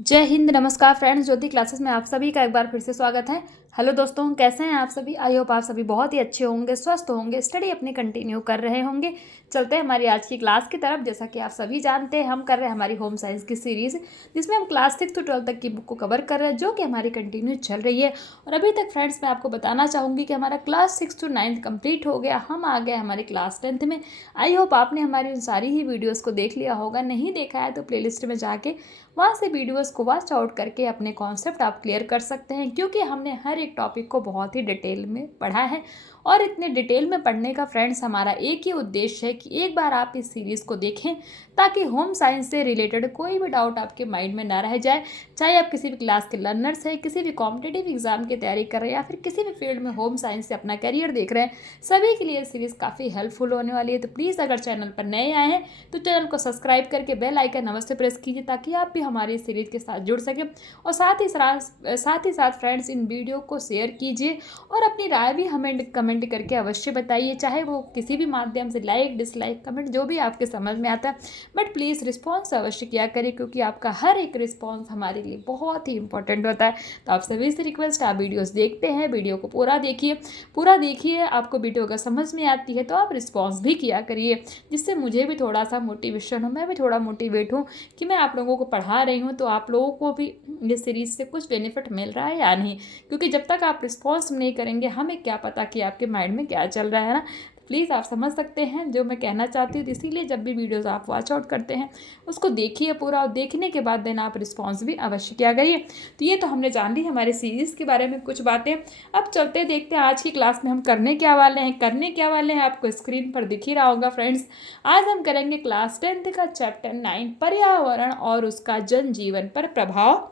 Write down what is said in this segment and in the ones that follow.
जय हिंद। नमस्कार फ्रेंड्स, ज्योति क्लासेस में आप सभी का एक बार फिर से स्वागत है। हेलो दोस्तों, कैसे हैं आप सभी? आई होप आप सभी बहुत ही अच्छे होंगे, स्वस्थ होंगे, स्टडी अपनी कंटिन्यू कर रहे होंगे। चलते हैं हमारी आज की क्लास की तरफ। जैसा कि आप सभी जानते हैं, हम कर रहे हैं हमारी होम साइंस की सीरीज़, जिसमें हम क्लास 6 to 12 तक की बुक को कवर कर रहे हैं, जो कि हमारी कंटिन्यू चल रही है। और अभी तक फ्रेंड्स मैं आपको बताना चाहूँगी कि हमारा क्लास 6 to 9 कंप्लीट हो गया। हम आ गए हमारी क्लास 10 में। आई होप आपने हमारी उन सारी ही वीडियोज़ को देख लिया होगा। नहीं देखा है तो प्लेलिस्ट में जाके वहाँ से वीडियोस को वॉच आउट करके अपने कॉन्सेप्ट आप क्लियर कर सकते हैं, क्योंकि हमने हर एक टॉपिक को बहुत ही डिटेल में पढ़ा है। और इतने डिटेल में पढ़ने का फ्रेंड्स हमारा एक ही उद्देश्य है कि एक बार आप इस सीरीज़ को देखें, ताकि होम साइंस से रिलेटेड कोई भी डाउट आपके माइंड में ना रह जाए। चाहे आप किसी भी क्लास के लर्नर्स हैं, किसी भी कॉम्पिटेटिव एग्जाम की तैयारी कर रहे हैं, या फिर किसी भी फील्ड में होम साइंस से अपना करियर देख रहे हैं, सभी के लिए ये सीरीज़ काफ़ी हेल्पफुल होने वाली है। तो प्लीज़ अगर चैनल पर नए आए हैं तो चैनल को सब्सक्राइब करके बेल आइकन अवश्य प्रेस कीजिए, ताकि आप भी हमारी सीरीज़ के साथ जुड़ सकें। और साथ ही साथ फ्रेंड्स इन वीडियो को शेयर कीजिए और अपनी राय भी हमें कमेंट करके अवश्य बताइए, चाहे वो किसी भी माध्यम से, लाइक, डिसलाइक, कमेंट, जो भी आपके समझ में आता है। बट प्लीज़ रिस्पॉन्स अवश्य किया करिए, क्योंकि आपका हर एक रिस्पॉन्स हमारे लिए बहुत ही इंपॉर्टेंट होता है। तो आप सभी से रिक्वेस्ट, आप वीडियोज़ देखते हैं, वीडियो को पूरा देखिए। आपको वीडियो अगर समझ में आती है तो आप रिस्पॉन्स भी किया करिए, जिससे मुझे भी थोड़ा सा मोटिवेशन हो, मैं भी थोड़ा मोटिवेट हूँ कि मैं आप लोगों को पढ़ा रही हूँ, तो आप लोगों को भी इस सीरीज़ से कुछ बेनिफिट मिल रहा है या नहीं। क्योंकि जब तक आप रिस्पॉन्स नहीं करेंगे, हमें क्या पता कि आपके माइंड में क्या चल रहा है ना। प्लीज़ आप समझ सकते हैं जो मैं कहना चाहती हूँ। इसीलिए जब भी वीडियोज़ आप वॉच आउट करते हैं, उसको देखिए पूरा, और देखने के बाद देन आप रिस्पॉन्स भी अवश्य किया करिए। तो ये तो हमने जान ली हमारे सीरीज़ के बारे में कुछ बातें। अब चलते देखते हैं आज की क्लास में हम करने क्या वाले हैं। आपको स्क्रीन पर दिख ही रहा होगा फ्रेंड्स। आज हम करेंगे क्लास 10 का चैप्टर 9, पर्यावरण और उसका जनजीवन पर प्रभाव।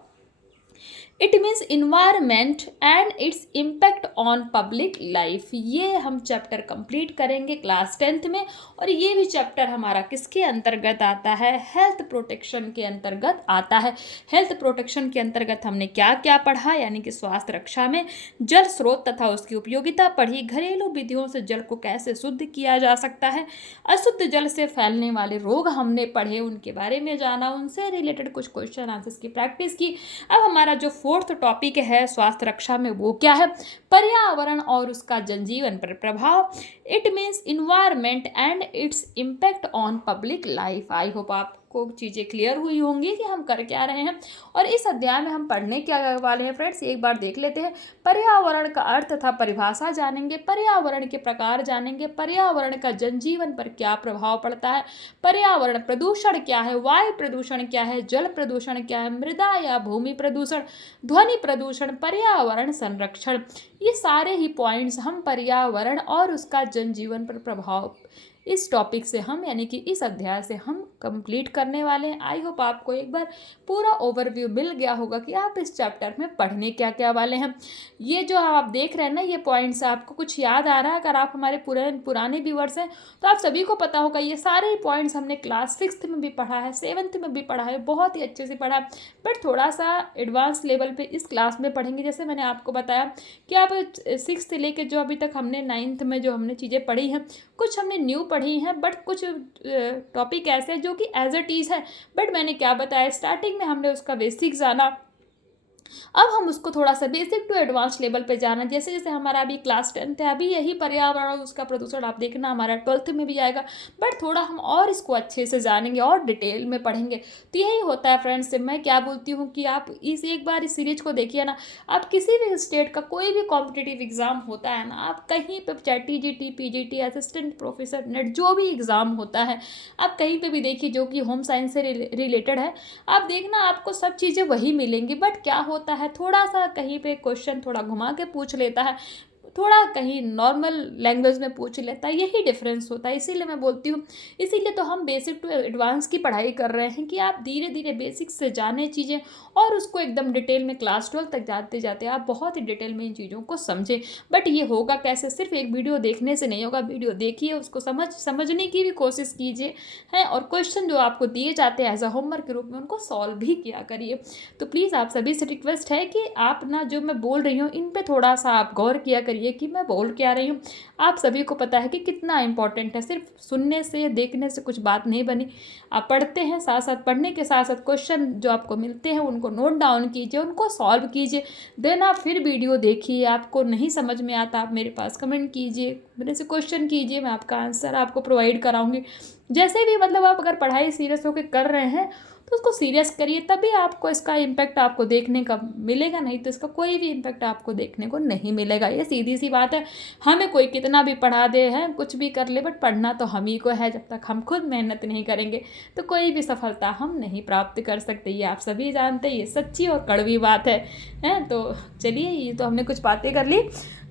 It means environment and its impact on public life. ये हम चैप्टर कंप्लीट करेंगे क्लास 10 में। और ये भी चैप्टर हमारा किसके अंतर्गत आता है? हेल्थ प्रोटेक्शन के अंतर्गत आता है। हेल्थ प्रोटेक्शन के अंतर्गत हमने क्या क्या पढ़ा, यानी कि स्वास्थ्य रक्षा में जल स्रोत तथा उसकी उपयोगिता पढ़ी, घरेलू विधियों से जल को कैसे शुद्ध किया जा सकता है, अशुद्ध जल से फैलने वाले रोग हमने पढ़े, उनके बारे में जाना, उनसे रिलेटेड कुछ क्वेश्चन आंसर्स की प्रैक्टिस की। अब हमारा जो फोर्थ टॉपिक है स्वास्थ्य रक्षा में, वो क्या है? पर्यावरण और उसका जनजीवन पर प्रभाव। It means environment and its impact on public life. I hope आपको चीज़ें क्लियर हुई होंगी कि हम कर क्या रहे हैं और इस अध्याय में हम पढ़ने क्या वाले हैं फ्रेंड्स, एक बार देख लेते हैं। पर्यावरण का अर्थ तथा परिभाषा जानेंगे, पर्यावरण के प्रकार जानेंगे, पर्यावरण का जनजीवन पर क्या प्रभाव पड़ता है, पर्यावरण प्रदूषण क्या है, वायु प्रदूषण क्या है, जल प्रदूषण क्या है, मृदा या भूमि प्रदूषण, ध्वनि प्रदूषण, पर्यावरण संरक्षण। ये सारे ही पॉइंट्स हम पर्यावरण और उसका जनजीवन पर प्रभाव, इस टॉपिक से हम, यानी कि इस अध्याय से हम कंप्लीट करने वाले हैं। आई होप आपको एक बार पूरा ओवरव्यू मिल गया होगा कि आप इस चैप्टर में पढ़ने क्या क्या वाले हैं। ये जो आप देख रहे हैं ना, ये पॉइंट्स आपको कुछ याद आ रहा है? अगर आप हमारे पुराने व्यूअर्स हैं तो आप सभी को पता होगा, ये सारे पॉइंट्स हमने क्लास 6 में भी पढ़ा है, 7th में भी पढ़ा है, बहुत ही अच्छे से पढ़ा है। बट थोड़ा सा एडवांस लेवल पे इस क्लास में पढ़ेंगे। जैसे मैंने आपको बताया कि आप 6 से लेके जो अभी तक हमने 9th में जो हमने चीज़ें पढ़ी हैं, कुछ हमने न्यू पढ़ी हैं, बट कुछ टॉपिक ऐसे हैं जो कि एज इट इज़ है। बट मैंने क्या बताया, स्टार्टिंग में हमने उसका बेसिक जाना, अब हम उसको थोड़ा सा बेसिक टू एडवांस लेवल पे जाना। जैसे जैसे हमारा अभी क्लास 10th है, अभी यही पर्यावरण और उसका प्रदूषण आप देखना हमारा 12th में भी आएगा, बट थोड़ा हम और इसको अच्छे से जानेंगे और डिटेल में पढ़ेंगे। तो यही होता है फ्रेंड्स, मैं क्या बोलती हूँ कि आप एक बार इस सीरीज को देखिए ना। आप किसी भी स्टेट का कोई भी कॉम्पिटिटिव एग्जाम होता है ना, आप कहीं पर चाहे TGT, PGT, assistant professor, net, जो भी एग्ज़ाम होता है, आप कहीं पर भी देखिए जो कि होम साइंस से रिलेटेड है, आप देखना आपको सब चीज़ें वही मिलेंगी। बट क्या होता है, थोड़ा सा कहीं पे क्वेश्चन थोड़ा घुमा के पूछ लेता है, थोड़ा कहीं नॉर्मल लैंग्वेज में पूछ लेता है, यही डिफरेंस होता है। इसीलिए मैं बोलती हूँ, इसीलिए तो हम बेसिक टू एडवांस की पढ़ाई कर रहे हैं, कि आप धीरे धीरे बेसिक से जाने चीज़ें और उसको एकदम डिटेल में क्लास 12 तक जाते जाते आप बहुत ही डिटेल में इन चीज़ों को समझें। बट ये होगा कैसे? सिर्फ एक वीडियो देखने से नहीं होगा। वीडियो देखिए, उसको समझने की भी कोशिश कीजिए हैं, और क्वेश्चन जो आपको दिए जाते हैं एज अ होमवर्क के रूप में, उनको सॉल्व भी किया करिए। तो प्लीज़ आप सभी से रिक्वेस्ट है कि आप ना, जो मैं बोल रही हूँ इन पर थोड़ा सा आप गौर किया करिए, समझिए कि मैं बोल क्या रही हूँ। आप सभी को पता है कि कितना इम्पोर्टेंट है, सिर्फ सुनने से देखने से कुछ बात नहीं बनी। आप पढ़ते हैं, साथ साथ पढ़ने के साथ साथ क्वेश्चन जो आपको मिलते हैं उनको नोट डाउन कीजिए, उनको सॉल्व कीजिए। देन आप फिर वीडियो देखिए, आपको नहीं समझ में आता आप मेरे पास कमेंट कीजिए, मेरे से क्वेश्चन कीजिए, मैं आपका आंसर आपको प्रोवाइड कराऊंगी। जैसे भी मतलब आप अगर पढ़ाई सीरियस होकर कर रहे हैं तो उसको सीरियस करिए, तभी आपको इसका इम्पैक्ट आपको देखने का मिलेगा, नहीं तो इसका कोई भी इम्पैक्ट आपको देखने को नहीं मिलेगा। ये सीधी सी बात है। हमें कोई कितना भी पढ़ा दे है, कुछ भी कर ले, बट पढ़ना तो हम ही को है। जब तक हम खुद मेहनत नहीं करेंगे तो कोई भी सफलता हम नहीं प्राप्त कर सकते। ये आप सभी जानते हैं, ये सच्ची और कड़वी बात है। तो चलिए, ये तो हमने कुछ बातें कर ली,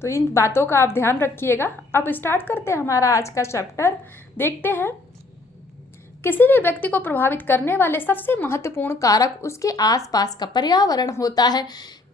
तो इन बातों का आप ध्यान रखिएगा। अब स्टार्ट करते हैं हमारा आज का चैप्टर। देखते हैं, किसी भी व्यक्ति को प्रभावित करने वाले सबसे महत्वपूर्ण कारक उसके आसपास का पर्यावरण होता है।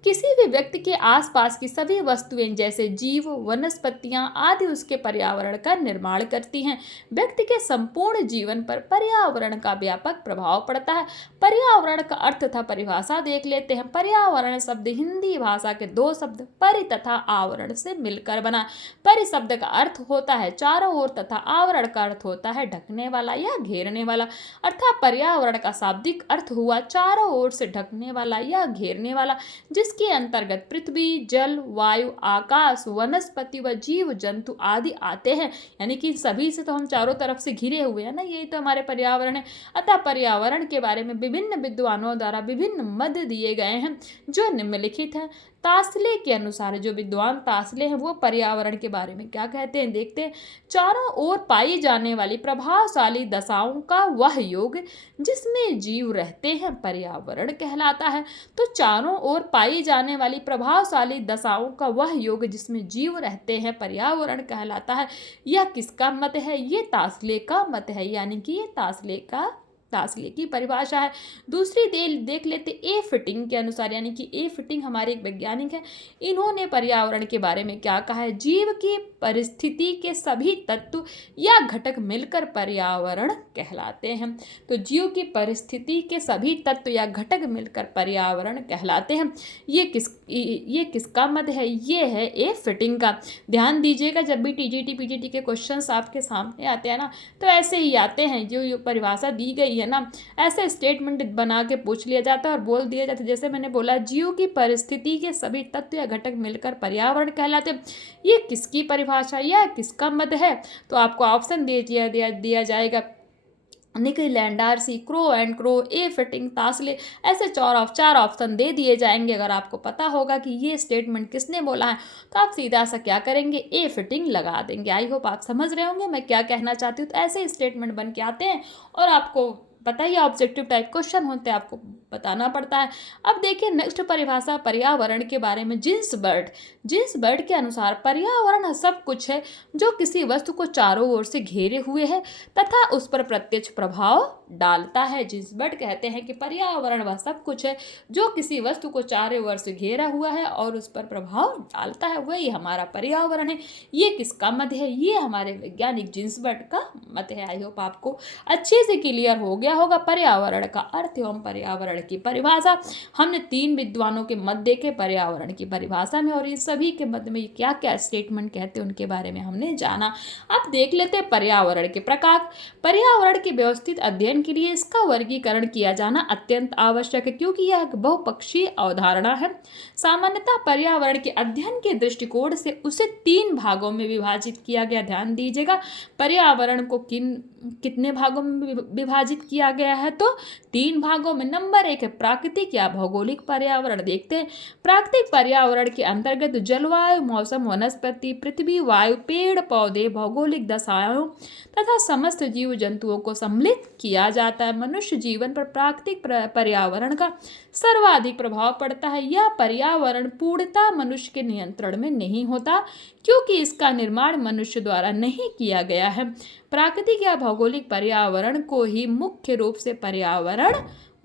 किसी भी व्यक्ति के आसपास की सभी वस्तुएं जैसे जीव, वनस्पतियां आदि उसके पर्यावरण का निर्माण करती हैं। व्यक्ति के संपूर्ण जीवन पर पर्यावरण का व्यापक प्रभाव पड़ता है। पर्यावरण का अर्थ तथा परिभाषा देख लेते हैं। पर्यावरण शब्द हिंदी भाषा के दो शब्द परि तथा आवरण से मिलकर बना। परि शब्द का अर्थ होता है चारों ओर तथा आवरण का अर्थ होता है ढकने वाला या घेरने वाला। अर्थात पर्यावरण का शाब्दिक अर्थ हुआ चारों ओर से ढकने वाला या घेरने वाला, जिसके अंतर्गत पृथ्वी, जल, वायु, आकाश, वनस्पति व जीव जंतु आदि आते हैं। यानी कि सभी से तो हम चारों तरफ से घिरे हुए हैं ना, यही तो हमारे पर्यावरण है। अतः पर्यावरण के बारे में विभिन्न विद्वानों द्वारा विभिन्न मत दिए गए हैं जो निम्नलिखित हैं। तास्ले के अनुसार, जो विद्वान तास्ले हैं वो पर्यावरण के बारे में क्या कहते हैं देखते हैं। चारों ओर पाई जाने वाली प्रभावशाली दशाओं का वह योग जिसमें जीव रहते हैं पर्यावरण कहलाता है। तो चारों ओर पाई जाने वाली प्रभावशाली दशाओं का वह योग जिसमें जीव रहते हैं पर्यावरण कहलाता है। यह किसका मत है? ये तास्ले का मत है, यानी कि ये तास्ले की परिभाषा है। दूसरी देख लेते ए फिटिंग के अनुसार, यानी कि ए फिटिंग हमारे एक वैज्ञानिक है। इन्होंने पर्यावरण के बारे में क्या कहा है? जीव की परिस्थिति के सभी तत्व या घटक मिलकर पर्यावरण कहलाते हैं। तो जीव की परिस्थिति के सभी तत्व या घटक मिलकर पर्यावरण कहलाते हैं। ये किसका मत है? ये है ए फिटिंग का। ध्यान दीजिएगा, जब भी टीजीटी पीजीटी के क्वेश्चंस आपके सामने आते हैं ना, तो ऐसे ही आते हैं। जो परिभाषा दी गई है ना, ऐसे स्टेटमेंट बना के पूछ लिया जाता है और बोल दिया जाता है। जैसे मैंने बोला, जीव की परिस्थिति के सभी तत्व या घटक मिलकर पर्यावरण कहलाते हैं। ये किसकी परिभाषा या किसका मत है? तो आपको ऑप्शन दिया जाएगा, निकी लैंडार्सी, crow and crow, a fitting, तास्ले, ऐसे चार ऑप्शन दे दिए जाएंगे। अगर आपको पता होगा कि ये स्टेटमेंट किसने बोला है तो आप सीधा सा क्या करेंगे? ए फिटिंग लगा देंगे। आई होप आप समझ रहे होंगे मैं क्या कहना चाहती हूँ। तो ऐसे स्टेटमेंट बन के आते हैं और आपको पता ही ऑब्जेक्टिव टाइप क्वेश्चन होते हैं, आपको बताना पड़ता है। अब देखिए नेक्स्ट परिभाषा पर्यावरण के बारे में। जिन्स बर्ड के अनुसार पर्यावरण सब कुछ है जो किसी वस्तु को चारों ओर से घेरे हुए है तथा उस पर प्रत्यक्ष प्रभाव डालता है। जिन्स बर्ड कहते हैं कि पर्यावरण वह सब कुछ है जो किसी वस्तु को चारों ओर से घेरा हुआ है और उस पर प्रभाव डालता है, वही हमारा पर्यावरण है। ये किसका मत है? ये हमारे वैज्ञानिक जिन्स बर्ड का मत है। आई होप आपको अच्छे से क्लियर हो गया होगा पर्यावरण का अर्थ एवं पर्यावरण की परिभाषा। हमने 3 विद्वानों के मत देखे पर्यावरण की परिभाषा में, और इन सभी के मत में क्या क्या स्टेटमेंट कहते हैं उनके बारे में हमने जाना। अब देख लेते हैं पर्यावरण के प्रकार। पर्यावरण के व्यवस्थित अध्ययन के लिए इसका वर्गीकरण किया जाना अत्यंत आवश्यक है, क्योंकि यह एक बहुपक्षीय अवधारणा है। सामान्यतः पर्यावरण के अध्ययन के दृष्टिकोण से उसे 3 भागों में विभाजित किया गया। ध्यान दीजिएगा, पर्यावरण को कितने भागों में विभाजित किया गया है? तो 3 भागों में। नंबर 1 है प्राकृतिक या भौगोलिक पर्यावरण। देखते हैं, प्राकृतिक पर्यावरण के अंतर्गत जलवायु, मौसम, वनस्पति, पृथ्वी, वायु, पेड़ पौधे, भौगोलिक दशाओं तथा समस्त जीव जंतुओं को सम्मिलित किया जाता है। मनुष्य जीवन पर प्राकृतिक पर्यावरण का सर्वाधिक प्रभाव पड़ता है। यह पर्यावरण पूर्णतः मनुष्य के नियंत्रण में नहीं होता, क्योंकि इसका निर्माण मनुष्य द्वारा नहीं किया गया है। प्राकृतिक या भौगोलिक पर्यावरण को ही मुख्य रूप से पर्यावरण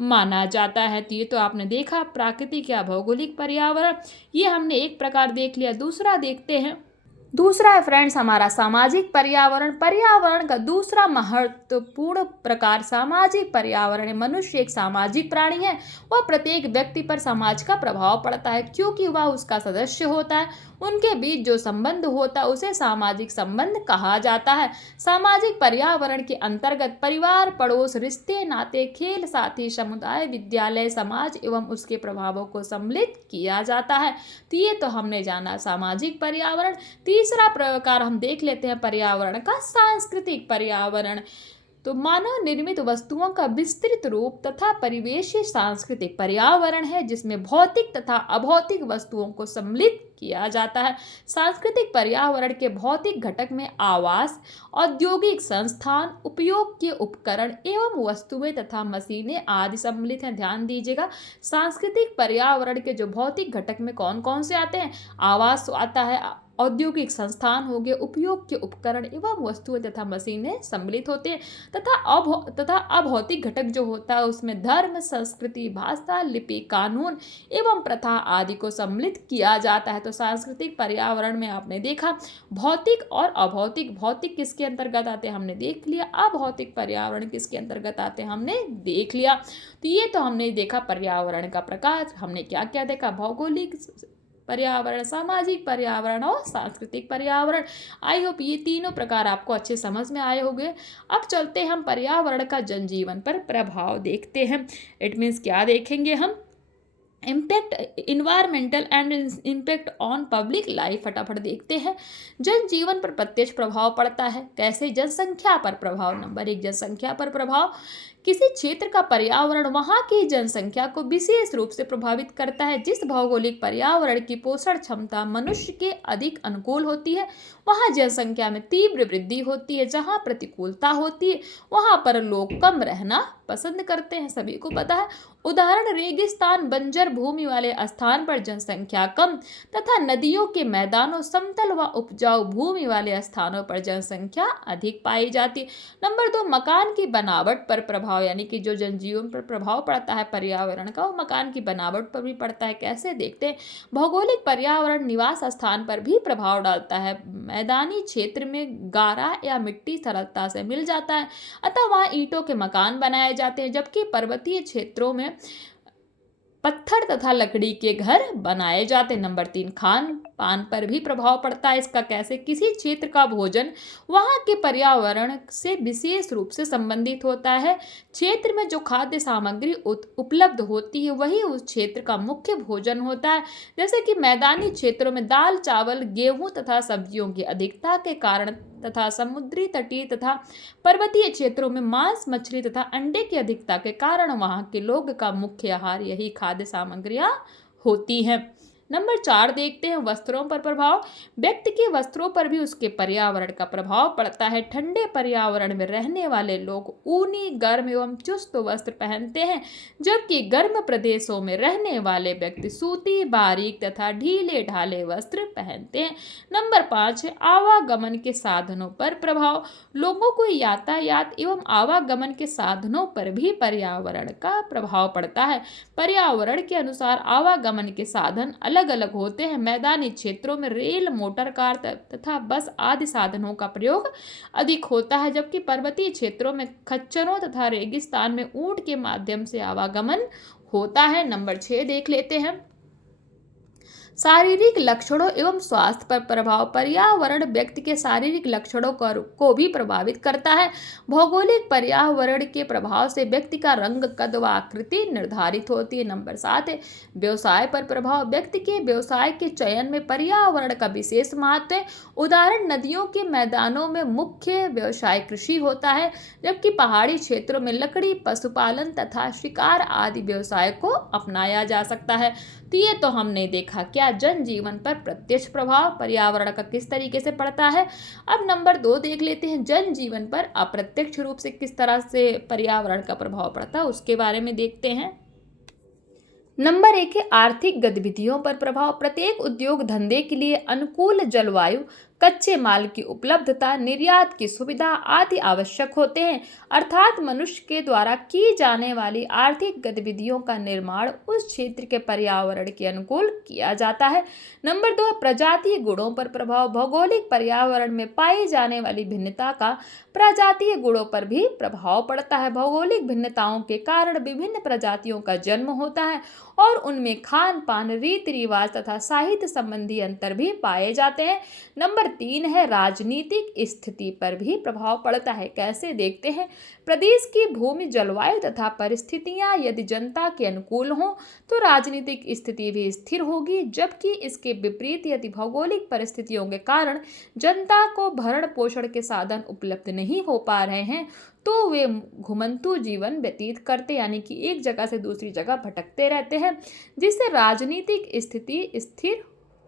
माना जाता है। तो ये तो आपने देखा प्राकृतिक या भौगोलिक पर्यावरण, ये हमने एक प्रकार देख लिया। दूसरा देखते हैं दूसरा है फ्रेंड्स हमारा सामाजिक पर्यावरण। पर्यावरण का दूसरा महत्वपूर्ण प्रकार सामाजिक पर्यावरण है। मनुष्य एक सामाजिक प्राणी है। वह प्रत्येक व्यक्ति पर समाज का प्रभाव पड़ता है क्योंकि वह उसका सदस्य होता है। उनके बीच जो संबंध होता है उसे सामाजिक संबंध कहा जाता है। सामाजिक पर्यावरण के अंतर्गत परिवार, पड़ोस, रिश्ते, नाते, खेल, साथी, समुदाय, विद्यालय, समाज एवं उसके प्रभावों को सम्मिलित किया जाता है। तो ये तो हमने जाना सामाजिक पर्यावरण। तीसरा प्रकार हम देख लेते हैं पर्यावरण का सांस्कृतिक पर्यावरण। तो मानव निर्मित वस्तुओं का विस्तृत रूप तथा परिवेशी सांस्कृतिक पर्यावरण है जिसमें भौतिक तथा अभौतिक वस्तुओं को सम्मिलित किया जाता है। सांस्कृतिक पर्यावरण के भौतिक घटक में आवास, औद्योगिक संस्थान, उपयोग के उपकरण एवं वस्तुएं तथा मशीनें आदि सम्मिलित हैं। ध्यान दीजिएगा, सांस्कृतिक पर्यावरण के जो भौतिक घटक में कौन कौन से आते हैं? आवास आता है, औद्योगिक संस्थान हो गए, उपयोग के उपकरण एवं वस्तुएं तथा मशीनें सम्मिलित होते हैं। तथा अभौतिक घटक जो होता है उसमें धर्म, संस्कृति, भाषा, लिपि, कानून एवं प्रथा आदि को सम्मिलित किया जाता है। तो सांस्कृतिक पर्यावरण में आपने देखा भौतिक और अभौतिक। भौतिक किसके अंतर्गत आते हैं हमने देख लिया, अभौतिक पर्यावरण किसके अंतर्गत आते हैं हमने देख लिया। तो ये तो हमने देखा पर्यावरण का प्रकार। हमने क्या क्या देखा? भौगोलिक पर्यावरण, सामाजिक पर्यावरण और सांस्कृतिक पर्यावरण। आई होप ये तीनों प्रकार आपको अच्छे समझ में आए होंगे। अब चलते हम पर्यावरण का जनजीवन पर प्रभाव देखते हैं। इट मीन्स क्या देखेंगे हम? Impact environmental and impact on public life. फटाफट देखते हैं। जनजीवन पर प्रत्यक्ष प्रभाव पड़ता है। कैसे? जनसंख्या पर प्रभाव। नंबर 1, जनसंख्या पर प्रभाव। किसी क्षेत्र का पर्यावरण वहां की जनसंख्या को विशेष रूप से प्रभावित करता है। जिस भौगोलिक पर्यावरण की पोषण क्षमता मनुष्य के अधिक अनुकूल होती है वहां जनसंख्या में तीव्र वृद्धि होती है। जहां प्रतिकूलता होती है वहां पर लोग कम रहना पसंद करते हैं, सभी को पता है। उदाहरण रेगिस्तान, बंजर भूमि वाले स्थान पर जनसंख्या कम तथा नदियों के मैदानों, समतल व उपजाऊ भूमि वाले स्थानों पर जनसंख्या अधिक पाई जाती है। नंबर 2, मकान की बनावट पर प्रभाव, यानी कि जो जनजीवन पर प्रभाव पड़ता है पर्यावरण का वो मकान की बनावट पर भी पड़ता है। कैसे? देखते हैं। भौगोलिक पर्यावरण निवास स्थान पर भी प्रभाव डालता है। मैदानी क्षेत्र में गारा या मिट्टी सरलता से मिल जाता है अतः वहां ईंटों के मकान बनाए जाते हैं, जबकि पर्वतीय क्षेत्रों में पत्थर तथा लकड़ी के घर बनाए जाते हैं। नंबर 3, खान पान पर भी प्रभाव पड़ता है इसका। कैसे? किसी क्षेत्र का भोजन वहाँ के पर्यावरण से विशेष रूप से संबंधित होता है। क्षेत्र में जो खाद्य सामग्री उपलब्ध होती है वही उस क्षेत्र का मुख्य भोजन होता है। जैसे कि मैदानी क्षेत्रों में दाल, चावल, गेहूं तथा सब्जियों की अधिकता के कारण तथा समुद्री तटीय तथा पर्वतीय क्षेत्रों में मांस, मछली तथा अंडे की अधिकता के कारण वहां के लोग का मुख्य आहार यही खाद्य सामग्रियां होती हैं। नंबर 4 देखते हैं वस्त्रों पर प्रभाव। व्यक्ति के वस्त्रों पर भी उसके पर्यावरण का प्रभाव पड़ता है। ठंडे पर्यावरण में रहने वाले लोग ऊनी, गर्म एवं चुस्त वस्त्र पहनते हैं, जबकि गर्म प्रदेशों में रहने वाले व्यक्ति सूती, बारीक तथा ढीले ढाले वस्त्र पहनते हैं। नंबर 5 है आवागमन के साधनों पर प्रभाव। लोगों को यातायात एवं आवागमन के साधनों पर भी पर्यावरण का प्रभाव पड़ता है। पर्यावरण के अनुसार आवागमन के साधन अलग अलग होते हैं। मैदानी क्षेत्रों में रेल, मोटर कार तथा बस आदि साधनों का प्रयोग अधिक होता है, जबकि पर्वतीय क्षेत्रों में खच्चरों तथा रेगिस्तान में ऊंट के माध्यम से आवागमन होता है। नंबर 6 देख लेते हैं। शारीरिक लक्षणों एवं स्वास्थ्य पर प्रभाव। पर्यावरण व्यक्ति के शारीरिक लक्षणों को भी प्रभावित करता है। भौगोलिक पर्यावरण के प्रभाव से व्यक्ति का रंग, कद व आकृति निर्धारित होती है। नंबर 7 है व्यवसाय पर प्रभाव। व्यक्ति के व्यवसाय के चयन में पर्यावरण का विशेष महत्व है। उदाहरण नदियों के मैदानों में मुख्य व्यवसाय कृषि होता है, जबकि पहाड़ी क्षेत्रों में लकड़ी, पशुपालन तथा शिकार आदि व्यवसाय को अपनाया जा सकता है। तो ये तो हमने देखा क्या जनजीवन पर प्रत्यक्ष प्रभाव पर्यावरण का किस तरीके से पड़ता है। अब नंबर 2 देख लेते हैं जनजीवन पर अप्रत्यक्ष रूप से किस तरह से पर्यावरण का प्रभाव पड़ता है उसके बारे में देखते हैं। नंबर 1 है आर्थिक गतिविधियों पर प्रभाव। प्रत्येक उद्योग धंधे के लिए अनुकूल जलवायु, कच्चे माल की उपलब्धता, निर्यात की सुविधा आदि आवश्यक होते हैं। अर्थात मनुष्य के द्वारा की जाने वाली आर्थिक गतिविधियों का निर्माण उस क्षेत्र के पर्यावरण के अनुकूल किया जाता है। नंबर 2 है प्रजातीय गुणों पर प्रभाव। भौगोलिक पर्यावरण में पाई जाने वाली भिन्नता का प्रजातीय गुणों पर भी प्रभाव पड़ता है। भौगोलिक भिन्नताओं के कारण विभिन्न प्रजातियों का जन्म होता है और उनमें खान पान, रीति रिवाज तथा साहित्य संबंधी अंतर भी पाए जाते हैं। नंबर 3 है राजनीतिक स्थिति पर भी प्रभाव पड़ता है। कैसे देखते हैं? प्रदेश की भूमि, जलवायु तथा परिस्थितियां यदि जनता के अनुकूल हों तो राजनीतिक स्थिति भी स्थिर होगी, जबकि इसके विपरीत यदि भौगोलिक परिस्थितियों के कारण जनता को भरण पोषण के साधन उपलब्ध नहीं हो पा रहे हैं तो वे घुमंतु जीवन व्यतीत करते, यानी कि एक जगह से दूसरी जगह भटकते रहते हैं, जिससे राजनीतिक स्थिति स्थिर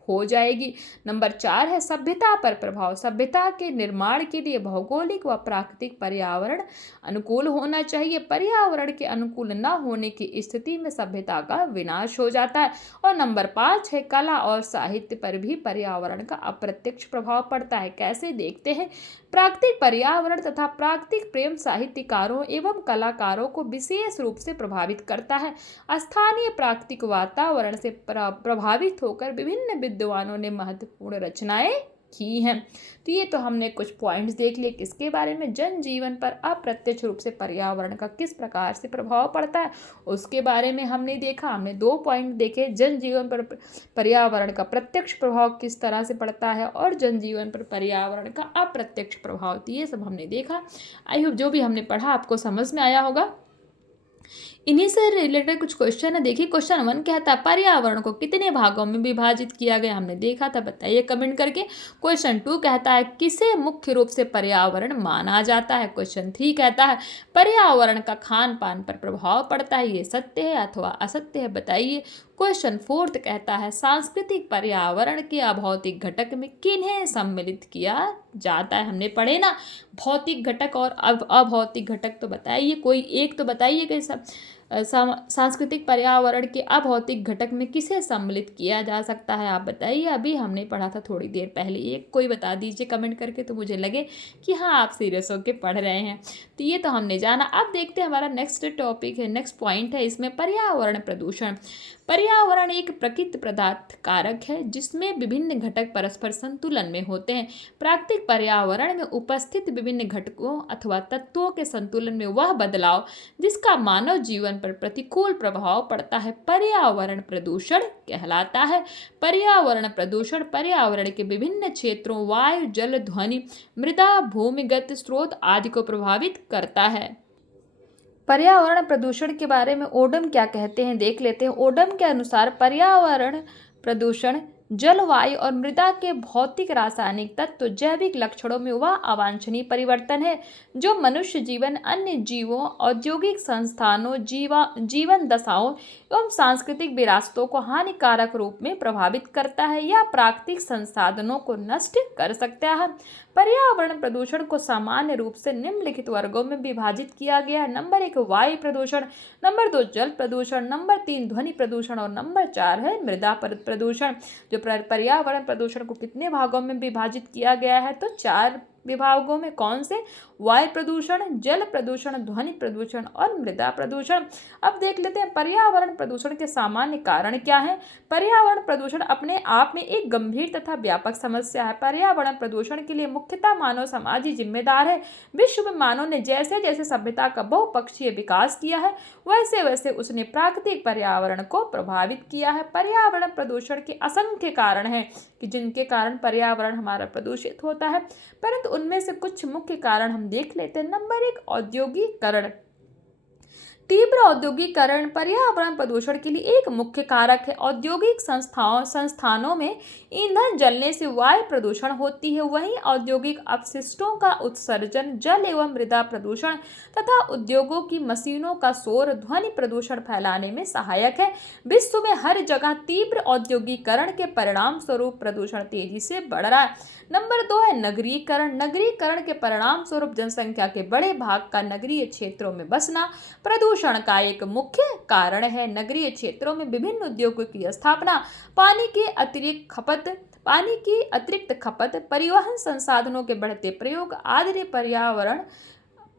हो जाएगी। नंबर 4 है सभ्यता पर प्रभाव। सभ्यता के निर्माण के लिए भौगोलिक व प्राकृतिक पर्यावरण अनुकूल होना चाहिए। पर्यावरण के अनुकूल न होने की स्थिति में सभ्यता का विनाश हो जाता है। और नंबर 5 है कला और साहित्य पर भी पर्यावरण का अप्रत्यक्ष प्रभाव पड़ता है। कैसे देखते हैं? प्राकृतिक पर्यावरण तथा प्राकृतिक प्रेम साहित्यकारों एवं कलाकारों को विशेष रूप से प्रभावित करता है। स्थानीय प्राकृतिक वातावरण से प्रभावित होकर विभिन्न विद्वानों ने महत्वपूर्ण रचनाएं की हैं। तो ये तो हमने कुछ पॉइंट्स देख लिए किसके बारे में, जनजीवन पर अप्रत्यक्ष रूप से पर्यावरण का किस प्रकार से प्रभाव पड़ता है उसके बारे में हमने देखा। हमने 2 पॉइंट देखे, जनजीवन पर पर्यावरण का प्रत्यक्ष प्रभाव किस तरह से पड़ता है और जनजीवन पर पर्यावरण का अप्रत्यक्ष प्रभाव, तो ये सब हमने देखा। आई होप जो भी हमने पढ़ा आपको समझ में आया होगा। इन्हीं से रिलेटेड कुछ क्वेश्चन है, देखिए क्वेश्चन 1 कहता है पर्यावरण को कितने भागों में विभाजित किया गया, हमने देखा था, बताइए कमेंट करके। क्वेश्चन 2 कहता है किसे मुख्य रूप से पर्यावरण माना जाता है। क्वेश्चन 3 कहता है पर्यावरण का खान पान पर प्रभाव पड़ता है, ये सत्य है अथवा असत्य है, बताइए। क्वेश्चन 4 कहता है सांस्कृतिक पर्यावरण के अभौतिक घटक में किन्हें सम्मिलित किया जाता है। हमने पढ़े ना भौतिक घटक और अभौतिक घटक, तो बताइए कोई एक तो बताइए कि सांस्कृतिक पर्यावरण के अभौतिक घटक में किसे सम्मिलित किया जा सकता है, आप बताइए। अभी हमने पढ़ा था थोड़ी देर पहले, एक कोई बता दीजिए कमेंट करके, तो मुझे लगे कि हाँ आप सीरियस होकर पढ़ रहे हैं। तो ये तो हमने जाना। अब देखते हैं हमारा नेक्स्ट टॉपिक है, नेक्स्ट पॉइंट है इसमें पर्यावरण प्रदूषण। पर्यावरण एक प्रकृति पदार्थ कारक है जिसमें विभिन्न घटक परस्पर संतुलन में होते हैं। प्राकृतिक पर्यावरण में उपस्थित विभिन्न घटकों अथवा तत्वों के संतुलन में वह बदलाव जिसका मानव जीवन पर प्रतिकूल प्रभाव पड़ता है पर्यावरण प्रदूषण कहलाता है। पर्यावरण प्रदूषण पर्यावरण के विभिन्न क्षेत्रों वायु, जल, ध्वनि, मृदा, भूमिगत स्रोत आदि को प्रभावित करता है। पर्यावरण प्रदूषण के बारे में ओडम क्या कहते हैं देख लेते हैं। ओडम के अनुसार पर्यावरण प्रदूषण जलवायु और मृदा के भौतिक, रासायनिक तत्व, जैविक लक्षणों में वह अवांछनीय परिवर्तन है जो मनुष्य जीवन, अन्य जीवों, औद्योगिक संस्थानों, जीवन दशाओं एवं सांस्कृतिक विरासतों को हानिकारक रूप में प्रभावित करता है या प्राकृतिक संसाधनों को नष्ट कर सकता है। पर्यावरण प्रदूषण को सामान्य रूप से निम्नलिखित वर्गों में विभाजित किया गया है। नंबर 1 वायु प्रदूषण, नंबर 2 जल प्रदूषण, नंबर 3 ध्वनि प्रदूषण और नंबर 4 है मृदा प्रदूषण। जो पर्यावरण प्रदूषण को कितने भागों में विभाजित किया गया है, तो 4 विभागों में। कौन से? वायु प्रदूषण, जल प्रदूषण, ध्वनि प्रदूषण और मृदा प्रदूषण। अब देख लेते हैं पर्यावरण प्रदूषण के सामान्य कारण क्या है। पर्यावरण प्रदूषण अपने आप में एक गंभीर तथा व्यापक समस्या है। पर्यावरण प्रदूषण के लिए मुख्यतः मानव समाज ही जिम्मेदार है। विश्व में मानव ने जैसे जैसे सभ्यता का बहुपक्षीय विकास किया है वैसे वैसे उसने प्राकृतिक पर्यावरण को प्रभावित किया है। पर्यावरण प्रदूषण के असंख्य कारण हैं कि जिनके कारण पर्यावरण हमारा प्रदूषित होता है, परंतु उनमें से कुछ मुख्य कारण हम देख लेते हैं। नंबर 1 औद्योगिकरण। तीव्र औद्योगिकरण पर्यावरण प्रदूषण के लिए एक मुख्य कारक है। औद्योगिक संस्थानों में ईंधन जलने से वायु प्रदूषण होती है, वहीं औद्योगिक अपशिष्टों का उत्सर्जन जल एवं मृदा प्रदूषण तथा उद्योगों की मशीनों का शोर ध्वनि प्रदूषण फैलाने में सहायक है। विश्व में हर जगह तीव्र औद्योगिकरण के परिणाम स्वरूप प्रदूषण तेजी से बढ़ रहा है। नंबर 2 है नगरीकरण। नगरीकरण के परिणाम स्वरूप जनसंख्या के बड़े भाग का नगरीय क्षेत्रों में बसना प्रदूषण प्रदूषण का एक मुख्य कारण है। नगरीय क्षेत्रों में विभिन्न उद्योगों की स्थापना, पानी की अतिरिक्त खपत, परिवहन संसाधनों के बढ़ते प्रयोग आदि ने पर्यावरण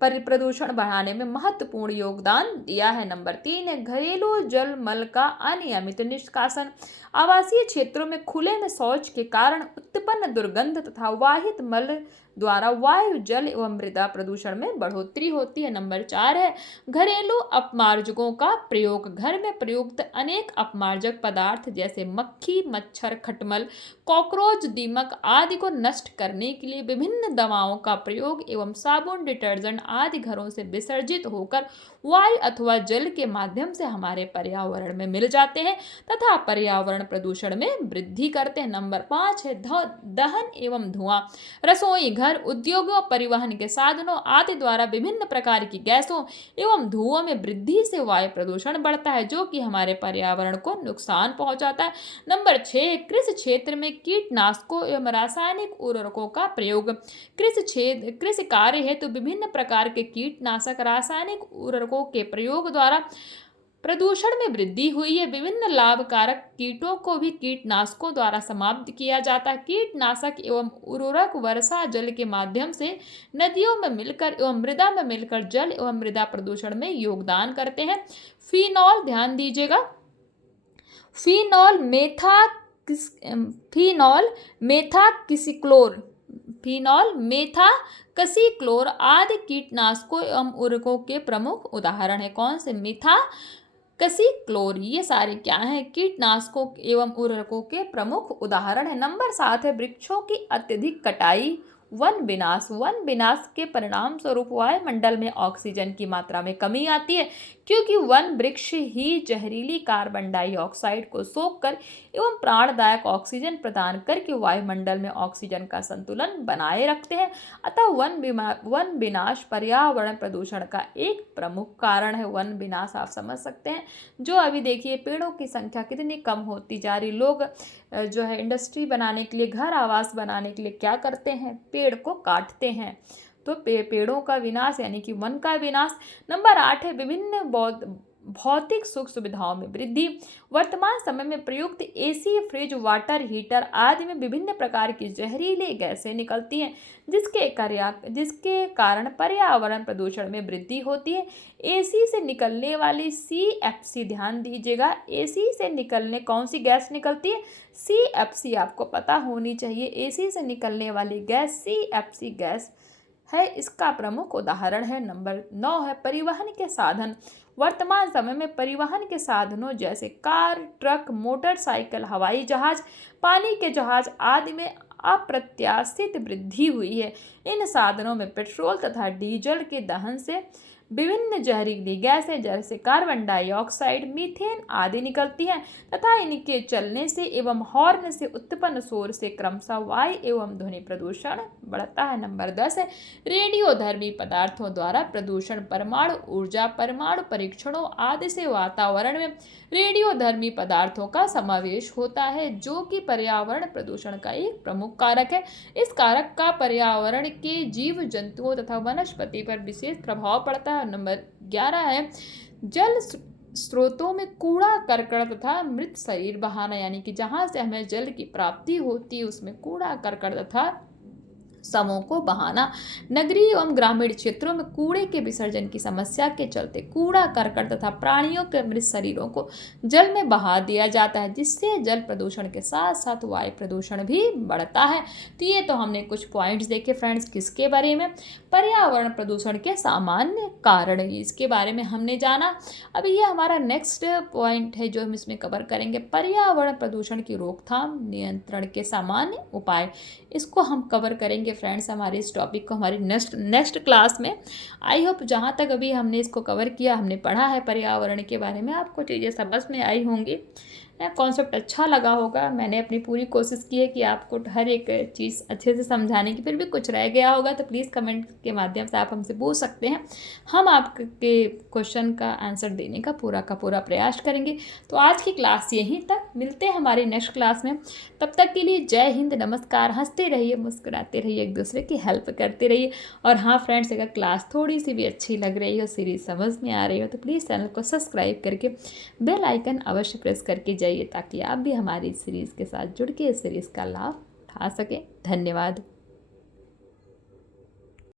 प्रदूषण बढ़ाने में महत्वपूर्ण योगदान दिया है। नंबर 3 है घरेलू जल मल का अनियमित निष्कासन। आवासीय क्षेत्रों में खुले में शौच के कारण उत्पन्न दुर्गंध तथा वाहित मल द्वारा वायु, जल एवं मृदा प्रदूषण में बढ़ोतरी होती है। नंबर 4 है घरेलू अपमार्जकों का प्रयोग। घर में प्रयुक्त अनेक अपमार्जक पदार्थ जैसे मक्खी, मच्छर, खटमल, कॉकरोच, दीमक आदि को नष्ट करने के लिए विभिन्न दवाओं का प्रयोग एवं साबुन, डिटर्जेंट आदि घरों से विसर्जित होकर वायु अथवा जल के माध्यम से हमारे पर्यावरण में मिल जाते हैं तथा पर्यावरण प्रदूषण में वृद्धि करते हैं। नंबर 5 है दहन एवं धुआं। रसोई घर, उद्योगों, परिवहन के साधनों आदि द्वारा विभिन्न प्रकार की गैसों एवं धुओं में वृद्धि से वायु प्रदूषण बढ़ता है, जो कि हमारे पर्यावरण को नुकसान पहुंचाता है। नंबर 6 कृषि क्षेत्र में कीटनाशकों एवं रासायनिक उर्वरकों का प्रयोग। कृषि कार्य हेतु विभिन्न प्रकार के कीटनाशक, रासायनिक उर्वरकों के प्रयोग द्वारा प्रदूषण में वृद्धि हुई है। विभिन्न लाभकारक कीटों को भी कीटनाशकों द्वारा समाप्त किया जाता है। कीटनाशक एवं उर्वरक वर्षा जल के माध्यम से नदियों में मिलकर एवं मृदा में मिलकर जल एवं मृदा प्रदूषण में योगदान करते हैं। फिनॉल, ध्यान दीजिएगा, फिनॉल मेथाक्सिक्लोर आदि कीटनाशकों एवं उर्वरकों के प्रमुख उदाहरण है। कौन से? मेथाक्सिक्लोर, ये सारे क्या हैं? कीटनाशकों एवं उर्वरकों के प्रमुख उदाहरण है। नंबर 7 है वृक्षों की अत्यधिक कटाई, वन विनाश के परिणाम स्वरूप वायुमंडल में ऑक्सीजन की मात्रा में कमी आती है, क्योंकि वन वृक्ष ही जहरीली कार्बन डाइऑक्साइड को सोखकर एवं प्राणदायक ऑक्सीजन प्रदान करके वायुमंडल में ऑक्सीजन का संतुलन बनाए रखते हैं। अतः वन विनाश पर्यावरण प्रदूषण का एक प्रमुख कारण है। वन विनाश आप समझ सकते हैं, जो अभी देखिए पेड़ों की संख्या कितनी कम होती जा रही। लोग जो है इंडस्ट्री बनाने के लिए, घर आवास बनाने के लिए क्या करते हैं? पेड़ को काटते हैं। तो पेड़ों का विनाश यानी कि वन का विनाश। नंबर 8 है विभिन्न भौतिक सुख सुविधाओं में वृद्धि। वर्तमान समय में प्रयुक्त एसी, फ्रिज, वाटर हीटर आदि में विभिन्न प्रकार की जहरीली गैसें निकलती हैं, जिसके कारण पर्यावरण प्रदूषण में वृद्धि होती है। एसी से निकलने वाली CFC, ध्यान दीजिएगा, एसी से निकलने कौन सी गैस निकलती है? CFC, आपको पता होनी चाहिए। एसी से निकलने वाली गैस CFC गैस है, इसका प्रमुख उदाहरण है। नंबर 9 है परिवहन के साधन। वर्तमान समय में परिवहन के साधनों जैसे कार, ट्रक, मोटरसाइकिल, हवाई जहाज, पानी के जहाज आदि में अप्रत्याशित वृद्धि हुई है। इन साधनों में पेट्रोल तथा डीजल के दहन से विभिन्न जहरीली गैसें जैसे कार्बन डाइऑक्साइड, मीथेन आदि निकलती हैं तथा इनके चलने से एवं हॉर्न से उत्पन्न शोर से क्रमशः वायु एवं ध्वनि प्रदूषण बढ़ता है। नंबर 10 है रेडियोधर्मी पदार्थों द्वारा प्रदूषण। परमाणु ऊर्जा, परमाणु परीक्षणों आदि से वातावरण में रेडियोधर्मी पदार्थों का समावेश होता है, जो कि पर्यावरण प्रदूषण का एक प्रमुख कारक है। इस कारक का पर्यावरण के जीव जंतुओं तथा वनस्पति पर विशेष प्रभाव पड़ता है। नंबर 11 है जल स्रोतों में कूड़ा करकट तथा मृत शरीर बहाना, यानी कि जहां से हमें जल की प्राप्ति होती है उसमें कूड़ा करकट तथा समूह को बहाना। नगरीय एवं ग्रामीण क्षेत्रों में कूड़े के विसर्जन की समस्या के चलते कूड़ा करकट तथा प्राणियों के मृत शरीरों को जल में बहा दिया जाता है, जिससे जल प्रदूषण के साथ साथ वायु प्रदूषण भी बढ़ता है। तो ये तो हमने कुछ पॉइंट्स देखे फ्रेंड्स, किसके बारे में? पर्यावरण प्रदूषण के सामान्य कारण, इसके बारे में हमने जाना। अब ये हमारा नेक्स्ट पॉइंट है जो हम इसमें कवर करेंगे, पर्यावरण प्रदूषण की रोकथाम नियंत्रण के सामान्य उपाय। इसको हम कवर करेंगे फ्रेंड्स हमारे इस टॉपिक को हमारी नेक्स्ट क्लास में। आई होप जहाँ तक अभी हमने इसको कवर किया, हमने पढ़ा है पर्यावरण के बारे में, आपको चीज़ें समझ में आई होंगी, कॉन्सेप्ट अच्छा लगा होगा। मैंने अपनी पूरी कोशिश की है कि आपको हर एक चीज़ अच्छे से समझाने की। फिर भी कुछ रह गया होगा तो प्लीज़ कमेंट के माध्यम से आप हमसे पूछ सकते हैं, हम आपके क्वेश्चन का आंसर देने का पूरा प्रयास करेंगे। तो आज की क्लास यहीं तक। मिलते हैं हमारी नेक्स्ट क्लास में। तब तक के लिए जय हिंद, नमस्कार। हंसते रहिए, मुस्कुराते रहिए, एक दूसरे की हेल्प करते रहिए। और हाँ फ्रेंड्स, अगर क्लास थोड़ी सी भी अच्छी लग रही हो, सीरीज समझ में आ रही हो, तो प्लीज़ चैनल को सब्सक्राइब करके बेल आइकन अवश्य प्रेस करके जाइए, ताकि आप भी हमारी सीरीज़ के साथ जुड़ के इस सीरीज़ का लाभ उठा सकें। धन्यवाद।